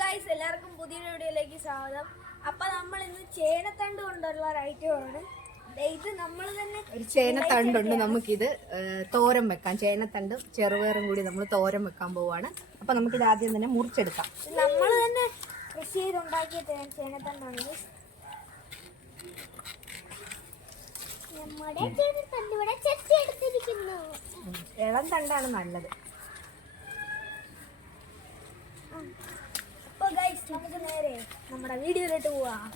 Guys, എല്ലാവർക്കും പുതിയ വീഡിയോയിലേക്ക് സ്വാഗതം. അപ്പോൾ നമ്മൾ ഇന്ന് ചേനത്തണ്ട് കൊണ്ടുള്ള ഒരു ഐറ്റമാണ്. ഇത് നമ്മൾ തന്നെ ഒരു ചേനത്തണ്ടുണ്ട്. നമുക്കിത് തോരൻ വെക്കാം. ചേനത്തണ്ടും ചെറുപയറും കൂടി നമ്മൾ തോരൻ വെക്കാൻ പോവാണ്. അപ്പോൾ നമുക്കിത് ആദ്യം തന്നെ മുറിച്ചെടുക്കാം. നമ്മൾ തന്നെ കൃഷി ചെയ്തുണ്ടാക്കിയ ചേനത്തണ്ടാണ്. നമ്മുടെ ചേനത്തണ്ട് ഇവിടെ ചെത്തി എടുത്തിരിക്കുന്നു. ഇളം തണ്ടാണ് നല്ലത്. അപ്പോൾ ഗൈസ്, നമുക്ക് നേരെ നമ്മുടെ വീഡിയോയിലോട്ട് പോവാം.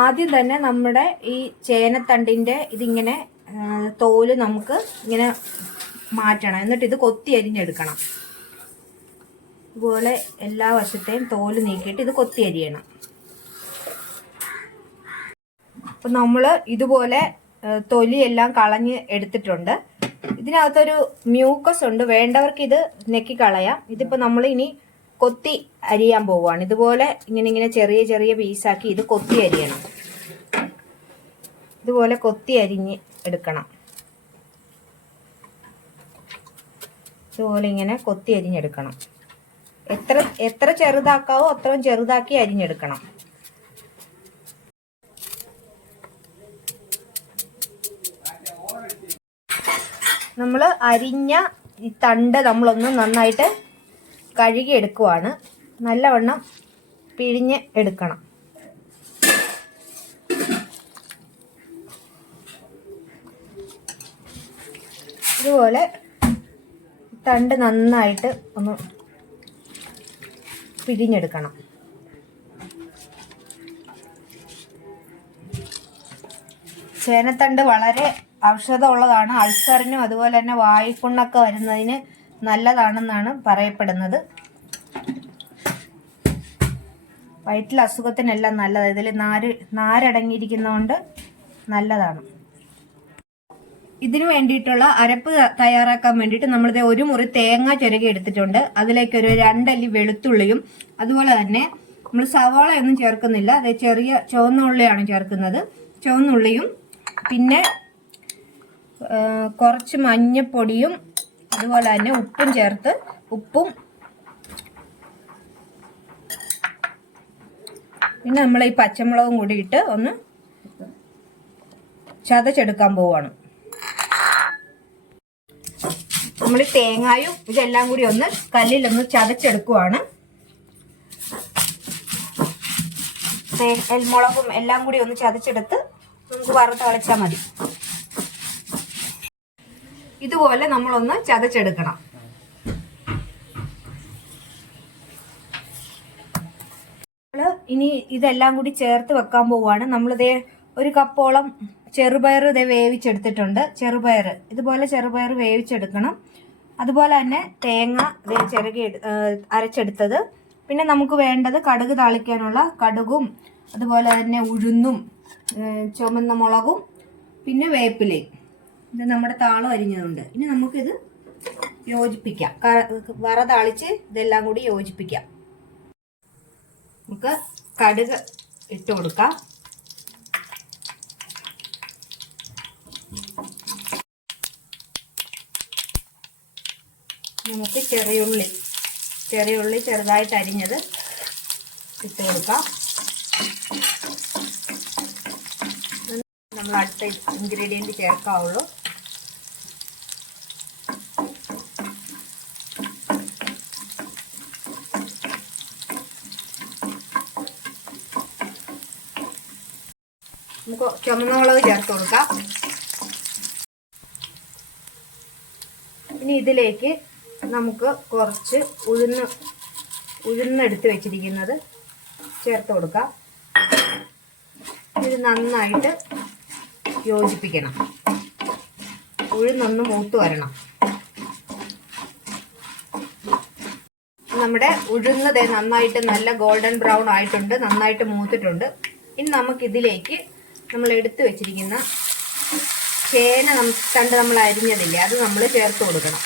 ആദ്യം തന്നെ നമ്മുടെ ഈ ചേനത്തണ്ടിന്റെ ഇതിങ്ങനെ തോല് നമുക്ക് ഇങ്ങനെ മാറ്റണം. എന്നിട്ട് ഇത് കൊത്തി അരിഞ്ഞെടുക്കണം. ഇതുപോലെ എല്ലാ വശത്തെയും തോല് നീക്കിയിട്ട് ഇത് കൊത്തി അരിയണം. അപ്പം നമ്മൾ ഇതുപോലെ തൊലിയെല്ലാം കളഞ്ഞ് എടുത്തിട്ടുണ്ട്. ഇതിനകത്തൊരു മ്യൂക്കസ് ഉണ്ട്. വേണ്ടവർക്ക് ഇത് നെക്കി കളയാം. ഇതിപ്പോൾ നമ്മൾ ഇനി കൊത്തി അരിയാൻ പോവുകയാണ്. ഇതുപോലെ ഇങ്ങനെ ചെറിയ ചെറിയ പീസാക്കി ഇത് കൊത്തി അരിയണം. ഇതുപോലെ കൊത്തി അരിഞ്ഞ് എടുക്കണം. ഇതുപോലെ ഇങ്ങനെ കൊത്തി അരിഞ്ഞെടുക്കണം. എത്ര ചെറുതാക്കാവോ അത്രയും ചെറുതാക്കി അരിഞ്ഞെടുക്കണം. നമ്മൾ അരിഞ്ഞ ഈ തണ്ട് നമ്മളൊന്ന് നന്നായിട്ട് കഴുകി എടുക്കുവാണ്. നല്ലവണ്ണം പിഴിഞ്ഞ് എടുക്കണം. ഇതുപോലെ തണ്ട് നന്നായിട്ട് ഒന്ന് പിഴിഞ്ഞെടുക്കണം. ചേനത്തണ്ട് വളരെ ഔഷധമുള്ളതാണ്. അൾസറിനും അതുപോലെ തന്നെ വായുപുണ്ണൊക്കെ വരുന്നതിന് നല്ലതാണെന്നാണ് പറയപ്പെടുന്നത്. വയറ്റിലെ അസുഖത്തിനെല്ലാം നല്ലതാണ്. ഇതിൽ നാരടങ്ങിയിരിക്കുന്നതുകൊണ്ട് നല്ലതാണ്. ഇതിനു വേണ്ടിയിട്ടുള്ള അരപ്പ് തയ്യാറാക്കാൻ വേണ്ടിയിട്ട് നമ്മളിത് ഒരു മുറി തേങ്ങ ചിരകി എടുത്തിട്ടുണ്ട്. അതിലേക്ക് ഒരു 2 അല്ലി വെളുത്തുള്ളിയും അതുപോലെ തന്നെ നമ്മൾ സവാളയൊന്നും ചേർക്കുന്നില്ല. അത് ചെറിയ ചുവന്ന ഉള്ളിയാണ് ചേർക്കുന്നത്. ചുവന്നുള്ളിയും പിന്നെ കുറച്ച് മഞ്ഞപ്പൊടിയും അതുപോലെ തന്നെ ഉപ്പും ചേർത്ത് പിന്നെ നമ്മൾ ഈ പച്ചമുളകും കൂടി ഇട്ട് ഒന്ന് ചതച്ചെടുക്കാൻ പോവാണ്. നമ്മൾ തേങ്ങായും ഇതെല്ലാം കൂടി ഒന്ന് കല്ലിലൊന്ന് ചതച്ചെടുക്കുവാണ്. മുളകും എല്ലാം കൂടി ഒന്ന് ചതച്ചെടുത്ത് നമുക്ക് വറുത്തളിച്ചാൽ മതി. ഇതുപോലെ നമ്മളൊന്ന് ചതച്ചെടുക്കണം. ഇനി ഇതെല്ലാം കൂടി ചേർത്ത് വെക്കാൻ പോവുകയാണ്. നമ്മളിതേ ഒരു കപ്പോളം ചെറുപയർ ഇതേ വേവിച്ചെടുത്തിട്ടുണ്ട്. ചെറുപയർ ഇതുപോലെ ചെറുപയർ വേവിച്ചെടുക്കണം. അതുപോലെ തന്നെ തേങ്ങ ചിരകി അരച്ചെടുത്തത്. പിന്നെ നമുക്ക് വേണ്ടത് കടുക് താളിക്കാനുള്ള കടുകും അതുപോലെ തന്നെ ഉഴുന്നും ചുമന്ന മുളകും പിന്നെ വേപ്പിലയും. ഇത് നമ്മുടെ താളം അരിഞ്ഞതുണ്ട്. ഇനി നമുക്കിത് യോജിപ്പിക്കാം. വറ താളിച്ച് ഇതെല്ലാം കൂടി യോജിപ്പിക്കാം. നമുക്ക് കടുക് ഇട്ട് കൊടുക്കാം. നമുക്ക് ചെറിയുള്ളി ചെറുതായിട്ട് അരിഞ്ഞത് ഇട്ട് കൊടുക്കാം. നമ്മൾ അടുത്ത ഇൻഗ്രീഡിയൻറ്റ് ചേർക്കാവുള്ളൂ. നമുക്ക് ചുമന്ന മുളക് ചേർത്ത് കൊടുക്കാം. ഇനി ഇതിലേക്ക് നമുക്ക് കുറച്ച് ഉഴുന്നെടുത്ത് വെച്ചിരിക്കുന്നത് ചേർത്ത് കൊടുക്കാം. ഇത് നന്നായിട്ട് യോജിപ്പിക്കണം. ഉഴുന്നൊന്ന് മൂത്ത് വരണം. നമ്മുടെ ഉഴുന്നത് നന്നായിട്ട് നല്ല ഗോൾഡൻ ബ്രൗൺ ആയിട്ടുണ്ട്. നന്നായിട്ട് മൂത്തിട്ടുണ്ട്. ഇനി നമുക്കിതിലേക്ക് നമ്മൾ എടുത്തു വെച്ചിരിക്കുന്ന തണ്ട് നമ്മൾ അരിഞ്ഞതില്ലേ, അത് നമ്മൾ ചേർത്ത് കൊടുക്കണം.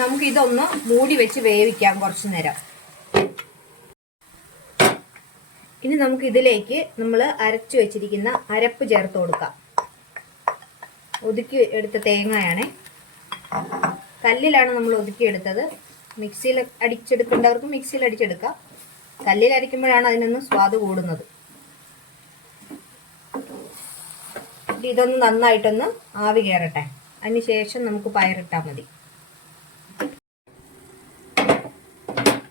നമുക്ക് ഇതൊന്ന് മൂടി വെച്ച് വേവിക്കാം കുറച്ചു നേരം. ഇനി നമുക്ക് ഇതിലേക്ക് നമ്മൾ അരച്ചു വെച്ചിരിക്കുന്ന അരപ്പ് ചേർത്ത് കൊടുക്കാം. ഒതുക്കി എടുത്ത തേങ്ങയാണ്, കല്ലിലാണ് നമ്മൾ ഒതുക്കി എടുത്തത്. മിക്സിയിൽ അടിച്ചെടുക്കേണ്ടവർക്ക് മിക്സിയിൽ അടിച്ചെടുക്കാം. കല്ലിൽ അടിക്കുമ്പോഴാണ് അതിനൊന്ന് സ്വാദ് കൂടുന്നത്. ഇതൊന്ന് നന്നായിട്ടൊന്ന് ആവി കയറട്ടെ. അതിനുശേഷം നമുക്ക് പയറിട്ടാൽ മതി.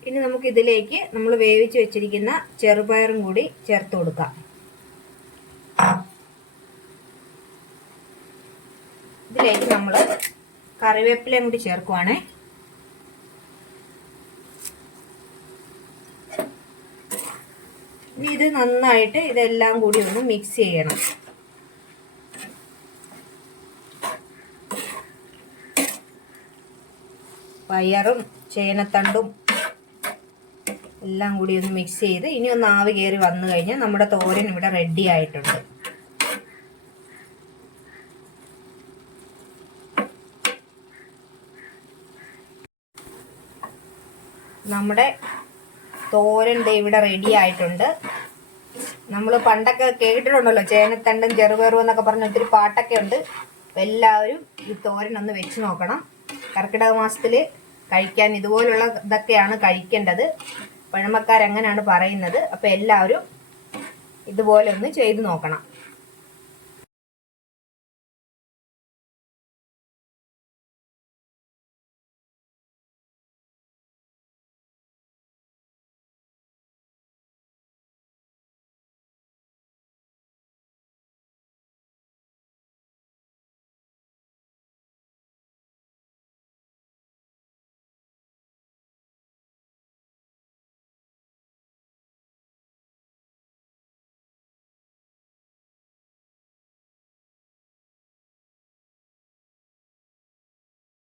ഇനി നമുക്ക് ഇതിലേക്ക് നമ്മൾ വേവിച്ച് വെച്ചിരിക്കുന്ന ചെറുപയറും കൂടി ചേർത്ത് കൊടുക്കാം. ഇതിലേക്ക് നമ്മൾ കറിവേപ്പിലയും കൂടി ചേർക്കുവാണേ. ഇനി ഇത് നന്നായിട്ട് ഇതെല്ലാം കൂടി ഒന്ന് മിക്സ് ചെയ്യണം. പയറും ചേനത്തണ്ടും എല്ലാം കൂടി ഒന്ന് മിക്സ് ചെയ്ത് ഇനി ഒന്ന് ആവി കയറി വന്നു കഴിഞ്ഞാൽ നമ്മുടെ തോരൻ ഇവിടെ റെഡി ആയിട്ടുണ്ട്. നമ്മുടെ തോരൻ ഇവിടെ റെഡി ആയിട്ടുണ്ട്. നമ്മൾ പണ്ടൊക്കെ കേട്ടിട്ടുണ്ടല്ലോ ചേനത്തണ്ടും ചെറുപയറും എന്നൊക്കെ പറഞ്ഞ ഒത്തിരി പാട്ടൊക്കെ ഉണ്ട്. എല്ലാവരും ഈ തോരൻ ഒന്ന് വെച്ച് നോക്കണം. കർക്കിടക മാസത്തിൽ കഴിക്കാൻ ഇതുപോലുള്ള ഇതൊക്കെയാണ് കഴിക്കേണ്ടത്. പഴമക്കാരങ്ങനെയാണ് പറയുന്നത്. അപ്പോൾ എല്ലാവരും ഇതുപോലെ ഒന്ന് ചെയ്തു നോക്കണം.